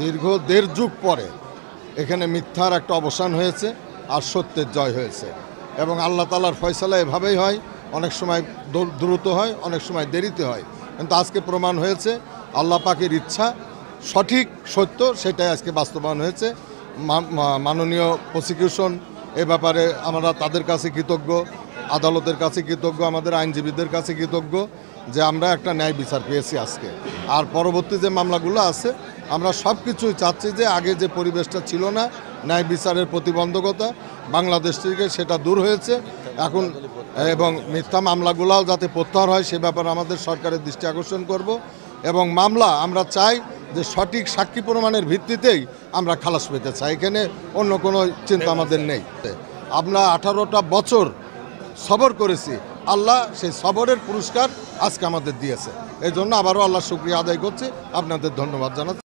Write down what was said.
দীর্ঘ ১.৫ যুগ পরে এখানে মিথ্যার একটা অবসান হয়েছে আর সত্যের জয় হয়েছে এবং আল্লাহ তাআলার ফয়সালা এভাবেই হয়, অনেক সময় দ্রুত হয়, অনেক সময় দেরিতে হয়, কিন্তু আজকে প্রমাণ হয়েছে আল্লাহ পাকের ইচ্ছা সঠিক সত্য, সেটাই আজকে বাস্তবায়ন হয়েছে। মাননীয় প্রসিকিউশন এ ব্যাপারে আমরা তাদের কাছে কৃতজ্ঞ, আদালতের কাছে কৃতজ্ঞ, আমাদের আইনজীবীদের কাছে কৃতজ্ঞ যে আমরা একটা ন্যায় বিচার পেয়েছি আজকে। আর পরবর্তী যে মামলাগুলো আছে আমরা সব কিছুই চাচ্ছি যে আগে যে পরিবেশটা ছিল না, ন্যায় বিচারের প্রতিবন্ধকতা বাংলাদেশ থেকে সেটা দূর হয়েছে এখন, এবং মিথ্যা মামলাগুলোও যাতে প্রত্যাহার হয় সে ব্যাপারে আমাদের সরকারের দৃষ্টি আকর্ষণ করব। এবং মামলা আমরা চাই যে সঠিক সাক্ষী প্রমাণের ভিত্তিতেই আমরা খালাস পেতে চাই, এখানে অন্য কোনো চিন্তা আমাদের নেই। আমরা 18টা বছর সবর করেছি, আল্লাহ সেই সবরের পুরস্কার আজকে আমাদের দিয়েছে। এই জন্য আবারও আল্লাহর শুকরিয়া আদায় করছি, আপনাদের ধন্যবাদ জানাচ্ছি।